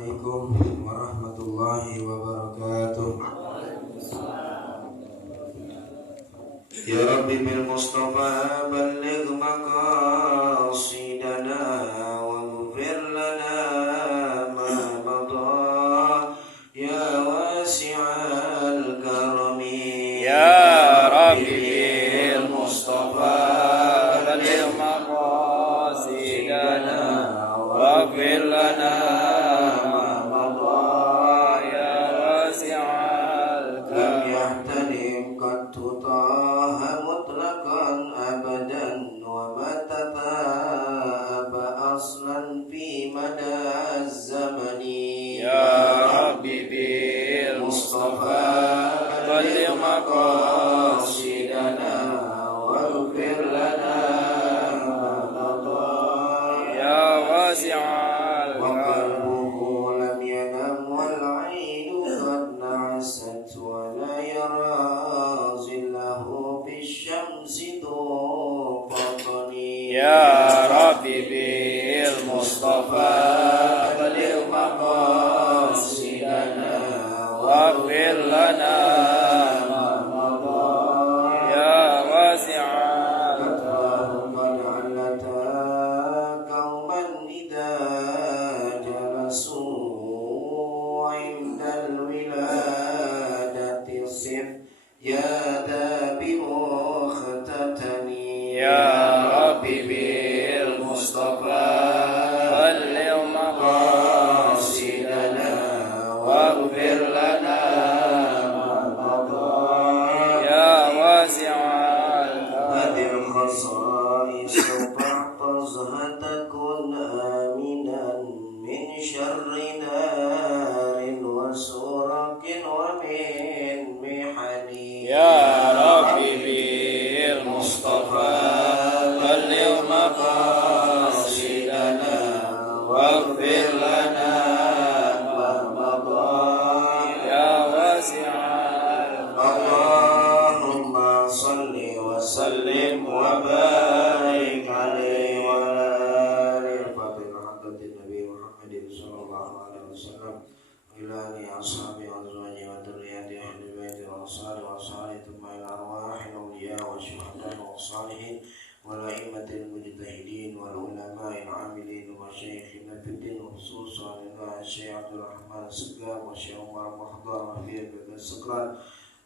Assalamualaikum warahmatullahi wabarakatuh. Ya Rabbi bil Mustafa balligh maqasidana waghfir lana ma madha ya wasi'al karami. Ya Rabbi bil Mustafa balligh maqasidana waghfir lana maqasidana waghfir lana ma madha ya wasi'al wa qalbuhu lam yanam wal 'ainu qad na'asat wa la yara zillahu bisyamsi duqatani. Ya Rabbi bil Mustafa balligh maqasidana waghfir lana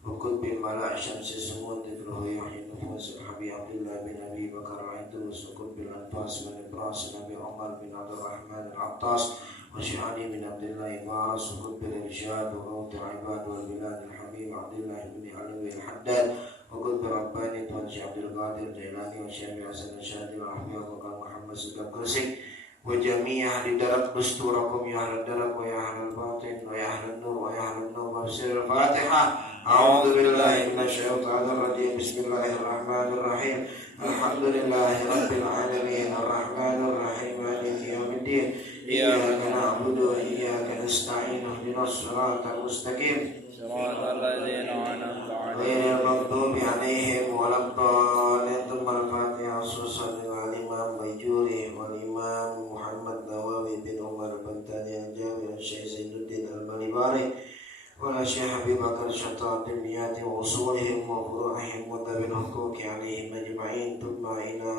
وكتب ملاء شمس سمود ذكره يحيي النفوس الحبيب عبد الله بن ابي بكر العدوس وكتب الانفاس من ابراس نبي عمر بن عبد الرحمن العطاس وشعاني بن عبد الله بارس وكتب الارشاد وغوث العباد والبلاد الحبيب عبد الله بن علوي الحداد وكتب رباني توجه عبد القادر الجيلاني والشافعي حسن الشاذلي رحمه وقال محمد سلام كرسي وجميع أهل درب دستوركم يا أهل الدرب ويا أهل الباطن ويا أهل النور ويا أهل النور بسر الفاتحة. أعوذ بالله من الشيطان الرجيم. بسم الله الرحمن الرحيم. الحمد لله رب العالمين الرحمن الرحيم مالك يوم الدين إياك نعبد وإياك نستعين اهدنا الصراط المستقيم صراط الذين أنعمت عليهم غير المغضوب عليهم ولا الضالين. ثم الفاتحة صلى على الإمام بيجوري والإمام محمد نواوي بن عمر البنتاني الجامع الشيخ زين الدين المالباري ولا شيخ أبي بكر شطار دميات وأصولهم وفروعهم وذوي الحقوق عليهم أجمعين. ثم إلى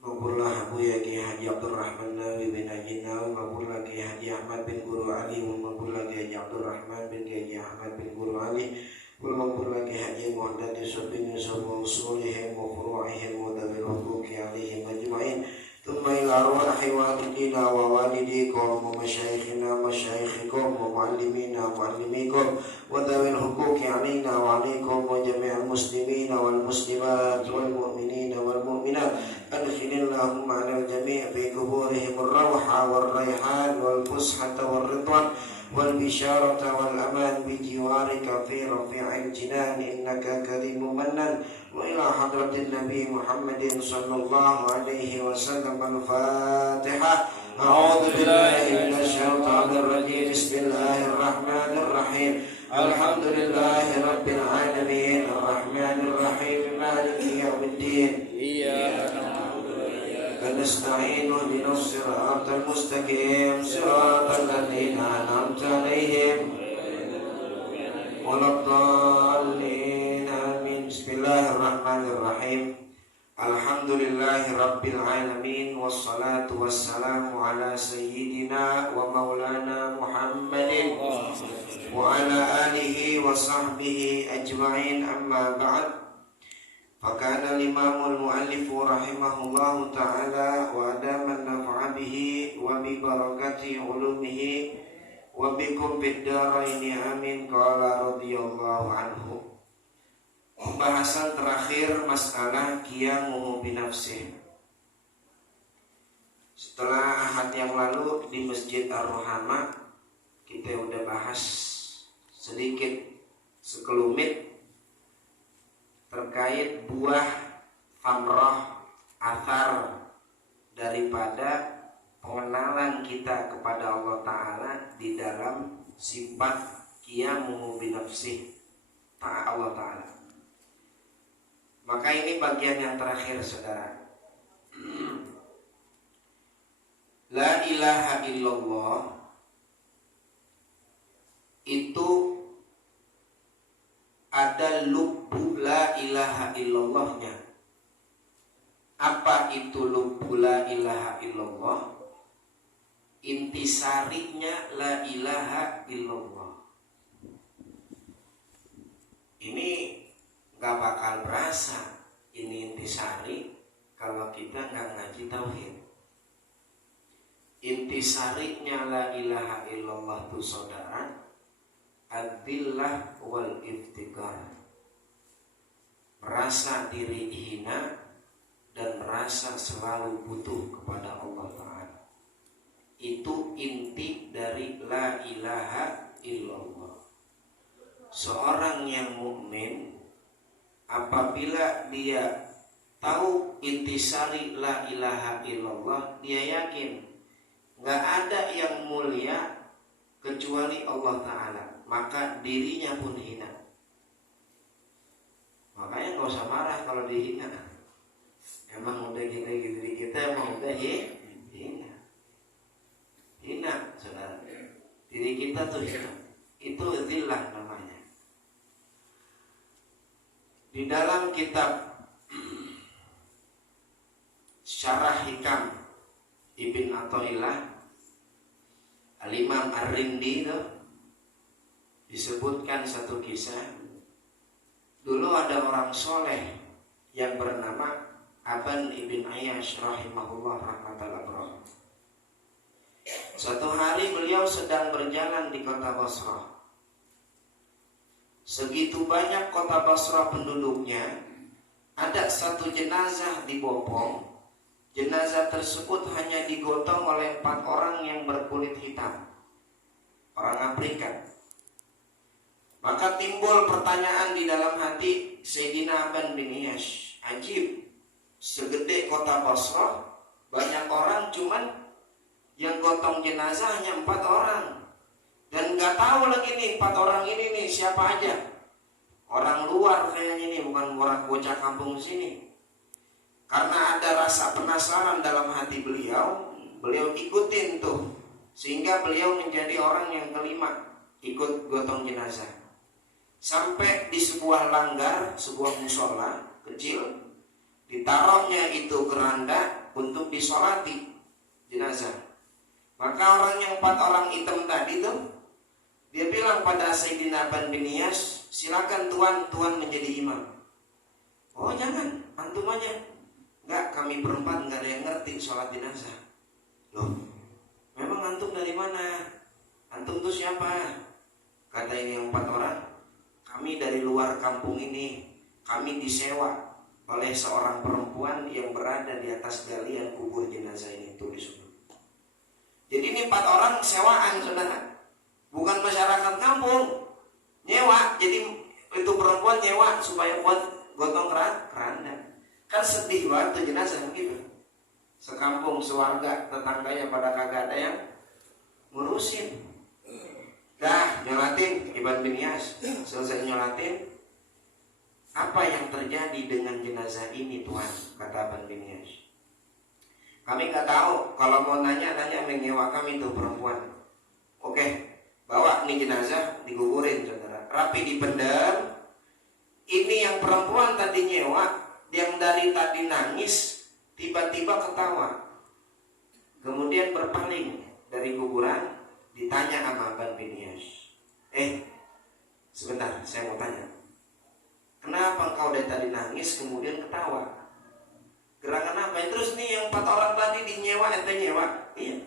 Mampurlah Abu Yaki Haji Abdul Rahman Nabi bin Haji Nawawi, mampurlah Kiai Haji Ahmad bin Guru Ali, mampurlah Kiai Haji Abdul Rahman bin Kiai Ahmad bin Guru Ali, mampurlah Kiai Haji Muhammad Yusuf bin Yusuf wa usulihim wa furu'ihim wa dhabil huquqi alaihim ajma'in. Thumma ila arwahi walidina wa walidikum wa masyayikhina masyayikhikum wa muallimina muallimikum wa dhawil huquqi alaina wa alaikum wa jami'al muslimina wal muslimat wal mu'minina wal mu'minat. Adkhilillahum ma'al jami' fi kuburihim ar-rawha wal-rayhan wal-fushata wal-ridwan wal-bisharata wal-aman bijiwarika fi rafi'il jinan innaka karimun mannan. Wa ila hadratin Nabi Muhammadin sallallahu alaihi wasallam. Al-Fatihah. A'udzu billahi minasy syaithanir rajim. Bismillahirrahmanirrahim. Alhamdulillahi rabbil alamin arrahmanir rahim maliki yaumiddin. Iyyaka na'budu wa iyyaka نستعين اهدنا الصراط المستقيم صراط الذين أنعمت عليهم ولا الضالين آمين. Bismillahirrahmanirrahim. Alhamdulillahi Rabbil Alamin. Wassalatu wassalamu ala sayyidina wa maulana Muhammadin wa ala alihi wa sahbihi ajma'in, amma ba'd. Fakana al-imamul muallifu rahimahullahu ta'ala wa adaman naf'a bihi wa bi barakati ulumihi wa bikum fid dharaini amin. Qala radhiyallahu anhu. Pembahasan terakhir masalah qiyamuhu binafsih. Setelah ahad yang lalu di Masjid Ar-Ruhama kita udah bahas sedikit sekelumit terkait buah famrah, athar daripada pengenalan kita kepada Allah Ta'ala di dalam sifat qiyamuhu binafsih, ta'ala Allah Ta'ala. Maka ini bagian yang terakhir, saudara. La ilaha illallah itu ada lubbu la ilaha illallahnya. Apa itu lubbu la ilaha illallah? Intisarinya la ilaha illallah. Ini gak bakal berasa ini intisari kalau kita gak ngaji tauhid. Intisarinya la ilaha illallah itu, saudara, adillah wal iftikar, merasa diri hina dan merasa selalu butuh kepada Allah Ta'ala. Itu inti dari la ilaha illallah. Seorang yang mukmin apabila dia tahu intisari la ilaha illallah, dia yakin gak ada yang mulia kecuali Allah Ta'ala, maka dirinya pun hina. Makanya gak usah marah kalau dihina. Emang udah gitu diri kita, emang udah hina. Hina, saudara. Diri kita tuh hina. Itu zillah namanya. Di dalam kitab Syarah Hikam Ibn Athaillah, Al-Imam Ar-Rindi itu disebutkan satu kisah. Dulu ada orang soleh yang bernama Aban Ibn Ayyash rahimahullah rahmatullah bro. Suatu hari beliau sedang berjalan di kota Basrah. Segitu banyak kota Basrah penduduknya, ada satu jenazah dibopong. Jenazah tersebut hanya digotong oleh 4 orang yang berkulit hitam, orang Afrika. Maka timbul pertanyaan di dalam hati Sayyidina Aban bin Iyash, ajib, segede kota Basrah banyak orang, cuman yang gotong jenazah hanya 4 orang. Dan gak tahu lagi nih 4 orang ini nih siapa aja. Orang luar kayaknya nih, bukan orang bocah kampung sini. Karena ada rasa penasaran dalam hati beliau, beliau ikutin tuh. Sehingga beliau menjadi orang yang kelima ikut gotong jenazah. Sampai di sebuah langgar, sebuah musola kecil, ditaruhnya itu keranda untuk disolati jenazah. Maka orang yang 4 orang hitam tadi tuh, dia bilang pada Sayyidina Aban bin Iyash, silakan tuan menjadi imam. Oh jangan, antum aja. Enggak, kami berempat enggak ada yang ngerti sholat jenazah. Loh, memang antum dari mana? Antum tuh siapa? Kata ini yang 4 orang, kami dari luar kampung ini. Kami disewa oleh seorang perempuan yang berada di atas galian kubur jenazah ini, tulis. Jadi ini 4 orang sewaan, saudara. Bukan masyarakat kampung, nyewa. Jadi itu perempuan nyewa supaya buat gotong keranda. Kan sedih banget tuh jenazah begitu. Sekampung, sewarga, tetangganya pada kagak ada yang ngurusin. Dah nyolatin Ibn bin Iyash. Selesai nyolatin, apa yang terjadi dengan jenazah ini, Tuhan? Kata Ibn bin Iyash. Kami nggak tahu, kalau mau nanya menyewa kami tuh perempuan. Oke, bawa nih jenazah dikuburin saudara, rapi dipendam. Ini yang perempuan tadi nyewa, yang dari tadi nangis tiba-tiba ketawa, kemudian berpaling dari kuburan. Ditanya sama Abang bin Iyas, sebentar saya mau tanya, kenapa engkau dari tadi nangis kemudian ketawa? Gerangan apa? Terus nih yang 4 orang tadi dinyewa, ente nyewa? Iya.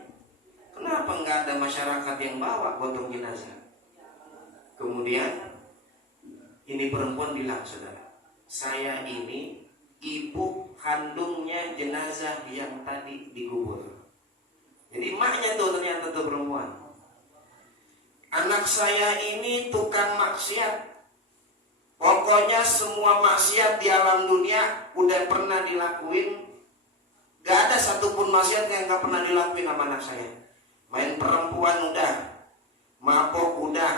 Kenapa nggak ada masyarakat yang bawa gotong jenazah? Kemudian ini perempuan bilang, saudara, saya ini ibu kandungnya jenazah yang tadi dikubur. Jadi emaknya tuh ternyata tuh perempuan. Anak saya ini tukang maksiat. Pokoknya semua maksiat di alam dunia udah pernah dilakuin. Gak ada satupun maksiat yang gak pernah dilakuin sama anak saya. Main perempuan udah, mabok udah,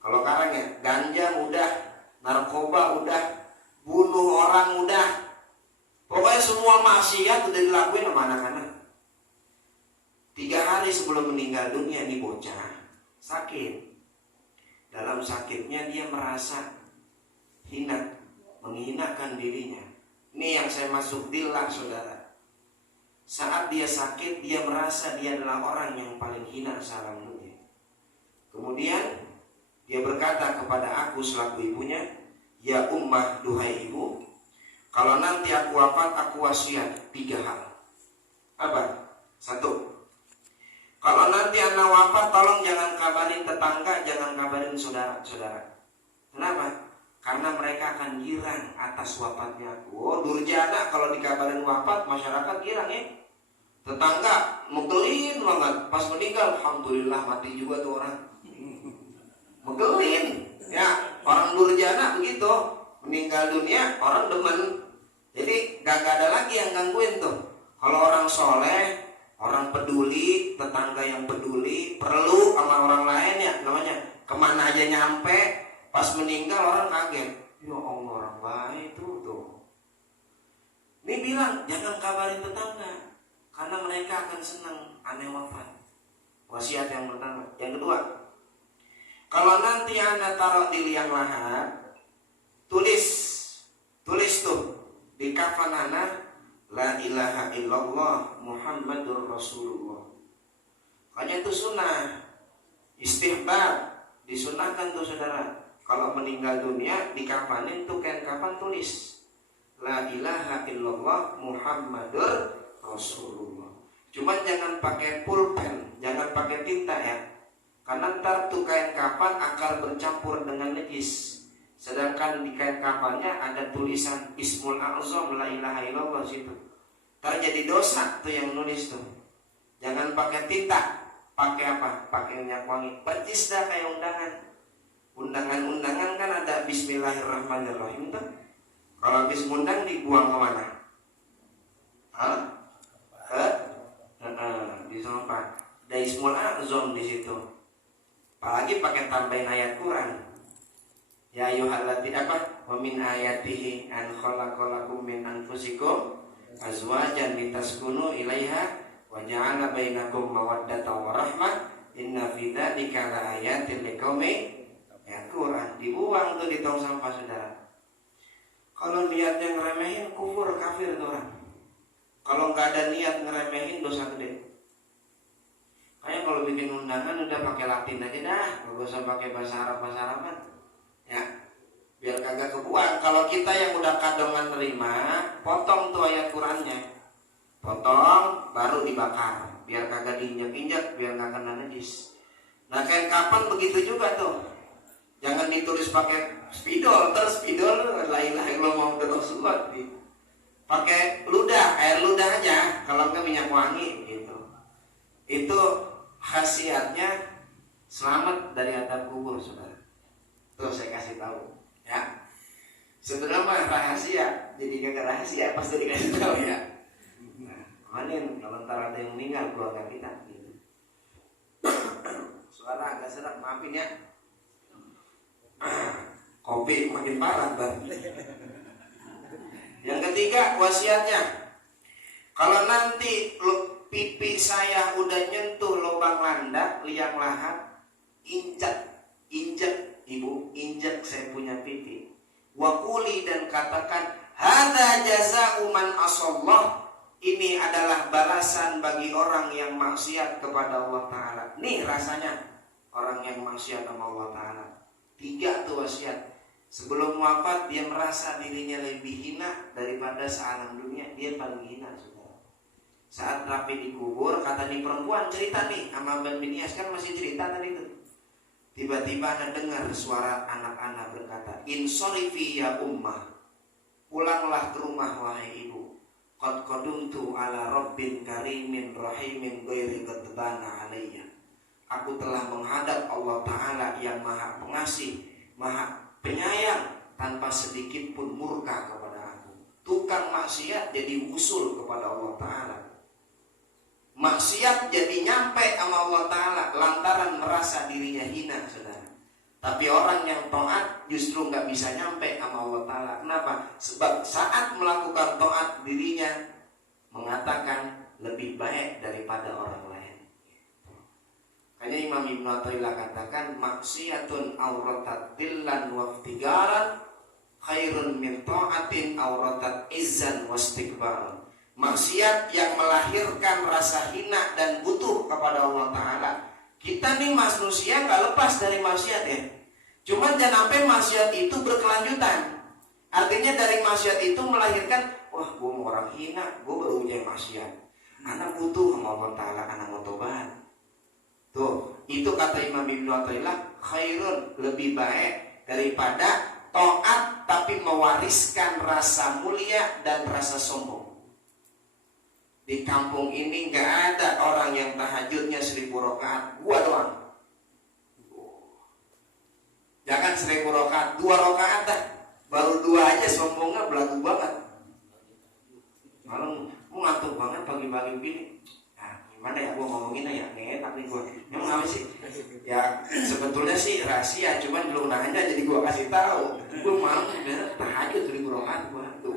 kalau sekarang ya ganja udah, narkoba udah, bunuh orang udah. Pokoknya semua maksiat udah dilakuin sama anak-anak. 3 hari sebelum meninggal dunia nih bocah sakit. Dalam sakitnya dia merasa hina, menghinakan dirinya. Ini yang saya masuk dilah, saudara. Saat dia sakit, dia merasa dia adalah orang yang paling hina sealam dunia. Kemudian dia berkata kepada aku selaku ibunya, ya ummah, duhai ibu, kalau nanti aku wafat, aku wasiat 3 hal. Apa? 1, kalau nanti anak wafat, tolong jangan kabarin tetangga, jangan kabarin saudara-saudara. Kenapa? Karena mereka akan girang atas wafatnya aku. Oh, durjana kalau dikabarin wafat, masyarakat girang ya. Tetangga megelin banget. Pas meninggal, alhamdulillah mati juga tuh orang. Megelin. Ya, orang durjana begitu. Meninggal dunia, orang demen. Jadi gak ada lagi yang gangguin tuh. Kalau orang soleh, orang peduli, tetangga yang peduli, perlu sama orang lain ya, namanya kemana aja nyampe, pas meninggal orang kaget, ya Allah orang baik tuh. Ini bilang jangan kabarin tetangga, karena mereka akan senang aneh wafat. Wasiat yang pertama. Yang kedua, kalau nanti anda taruh di liang lahat, tulis tuh di kafan anak, la ilaha illallah Muhammadur Rasulullah. Makanya itu sunnah, istihbab, disunahkan tuh saudara. Kalau meninggal dunia dikafanin tuh kain kafan tulis la ilaha illallah Muhammadur Rasulullah. Cuma jangan pakai pulpen, jangan pakai tinta ya. Karena ntar tuh kain kafan akan bercampur dengan najis. Sedangkan di kain kafannya ada tulisan Ismul A'zam la ilaha illallah situ. Ntar jadi dosa tuh yang nulis tuh. Jangan pakai tinta, pakai apa? Pakai minyak wangi. Percis dah kayak undangan. Undangan-undangan kan ada Bismillahirrahmanirrahim tuh. Kalau habis ngundang dibuang kemana? Di sampah. Ada Ismul A'zam di situ. Apalagi pakai tambahin ayat Quran. Ya ayyuhalladzina wa min ayatihi an khalaqalakum min anfusikum azwajan litaskunu ilaiha wa ja'ala bainakum mawaddatan wa rahmah inna fi dzalika laayatin liqaumin yaqilun. Dibuang tuh di tong sampah saudara. Kalau niatnya ngeremehin kufur kafir tuh orang. Kalau nggak ada niat ngeremehin dosa gede. Kayak kalau bikin undangan udah pakai Latin aja dah, nggak usah pakai bahasa Araban. Ya, biar kagak kebuang. Kalau kita yang udah kadongan nerima, potong tuh ayat Qurannya, potong baru dibakar, biar kagak diinjak-injak, biar nggak kena najis. Nah kayak kapan begitu juga tuh, jangan ditulis pakai spidol, terus spidol la ilaha illallah Muhammadur Rasulullah, pakai ludah, air ludah aja, kalau nggak minyak wangi gitu. Itu khasiatnya selamat dari adab kubur, saudara. Tuh saya kasih tahu ya. Sebenarnya mah rahasia, jadi kagak rahasia pasti dikasih tahu ya. Nah, amanin kalau ntar ada yang meninggal keluarga kita gitu. Suara agak serak, maafin ya. Kopi makin parah bang. Yang ketiga wasiatnya, Kalau nanti pipi saya udah nyentuh lubang landak, liang lahat, injak ibu, injak saya punya pipi. Wakuli dan katakan, hadza jazaa'u man asallah. Ini adalah balasan bagi orang yang maksiat kepada Allah Ta'ala. Nih rasanya orang yang maksiat sama Allah Ta'ala. 3 tuh wasiat. Sebelum wafat dia merasa dirinya lebih hina daripada sealam dunia. Dia paling hina, saudara. Saat rapi dikubur, kata nih perempuan cerita nih sama Ben Binias, kan masih cerita tadi tuh. Tiba-tiba Anda dengar suara anak-anak berkata, insorifi ya ummah, pulanglah ke rumah wahai ibu. Qad qadumtu ala rabbin karimin rahimin ghairi qadbana alayya. Aku telah menghadap Allah Ta'ala yang maha pengasih, maha penyayang, tanpa sedikit pun murka kepada aku. Tukang maksiat jadi usul kepada Allah Ta'ala. Maksiat jadi nyampe sama Allah Ta'ala lantaran merasa dirinya hina, saudara. Tapi orang yang taat justru gak bisa nyampe sama Allah Ta'ala. Kenapa? Sebab saat melakukan taat dirinya mengatakan lebih baik daripada orang lain. Hanya Imam Ibnu Athaillah katakan, maksiatun auratat dillan waftigaran khairun min ta'atin auratat izzan wastikbaran. Maksiat yang melahirkan rasa hina dan butuh kepada Allah Ta'ala. Kita nih manusia gak lepas dari maksiat ya. Cuman jangan sampai maksiat itu berkelanjutan. Artinya dari maksiat itu melahirkan, wah gue mau orang hina, gue baru punya maksiat. Anak butuh sama Allah Ta'ala, anak mau tobat. Tuh, itu kata Imam Ibnu Athaillah, khairun, lebih baik daripada taat tapi mewariskan rasa mulia dan rasa sombong. Di kampung ini gak ada orang yang tahajudnya 1000 rakaat, gua doang. Jangan 1000 rakaat, 2 rakaat dah. Baru 2 aja sombongnya belagu banget. Malam mau ngantuk banget pagi-pagi begini. Nah, gimana ya gua ngomonginnya ya? Enak nih gua. Emang apa sih? Ya sebetulnya sih rahasia, cuman belum nanya jadi gua kasih tahu. Gua malam bener tahajud 1000 rakaat gua. Tuh.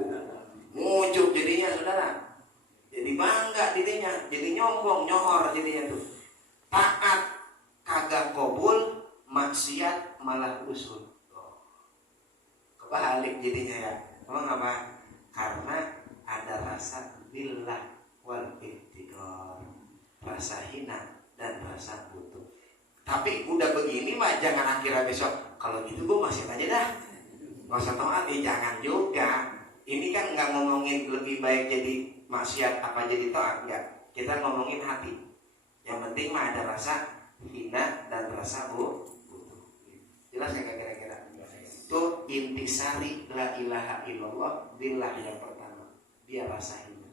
Muncul jadinya saudara. Jadi bangga dirinya, jadi nyombong, nyohor jadinya tuh. Taat kagak kabul, maksiat malah usul. Kebalik jadinya ya. Emang apa? Karena ada rasa billah wal iftiqar, rasa hina dan rasa butuh. Tapi udah begini mah jangan akhirnya besok, kalau gitu gue maksiat aja dah, nggak usah taat ya, jangan juga. Ini kan nggak ngomongin lebih baik jadi maksiat apa jadi taat, enggak. Kita ngomongin hati. Yang penting mah ada rasa hina dan rasa butuh. Jelas ya kira-kira? Itu intisari la ilaha illallah billah yang pertama. Dia rasa hina.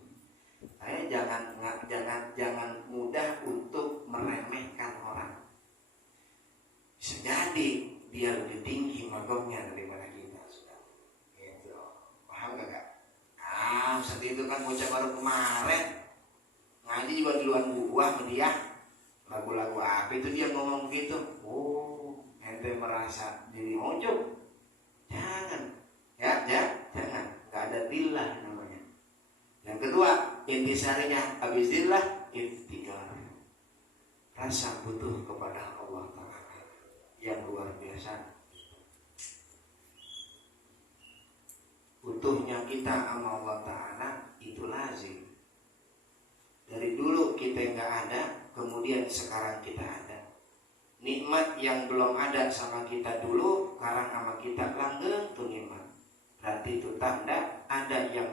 Saya jangan mudah untuk meremehkan orang. Bisa jadi dia lebih tinggi makomnya daripada kita, sudah. Gitu. Paham gak? Saat itu kan bocah baru kemarin ngaji juga duluan gua sama dia. Lagu-lagu apa itu dia ngomong gitu. Oh, ente merasa diri ojok. Jangan. Ya, jangan. Gak ada billah namanya. Yang kedua, intisarinya habis billah iftiqar. Rasa butuh kepada Allah Ta'ala yang luar biasa. Butuhnya kita sama Allah Ta'ala itu lazim. Dari dulu kita nggak ada, kemudian sekarang kita ada. Nikmat yang belum ada sama kita dulu, sekarang sama kita langgeng tuh nikmat. Berarti itu tanda ada yang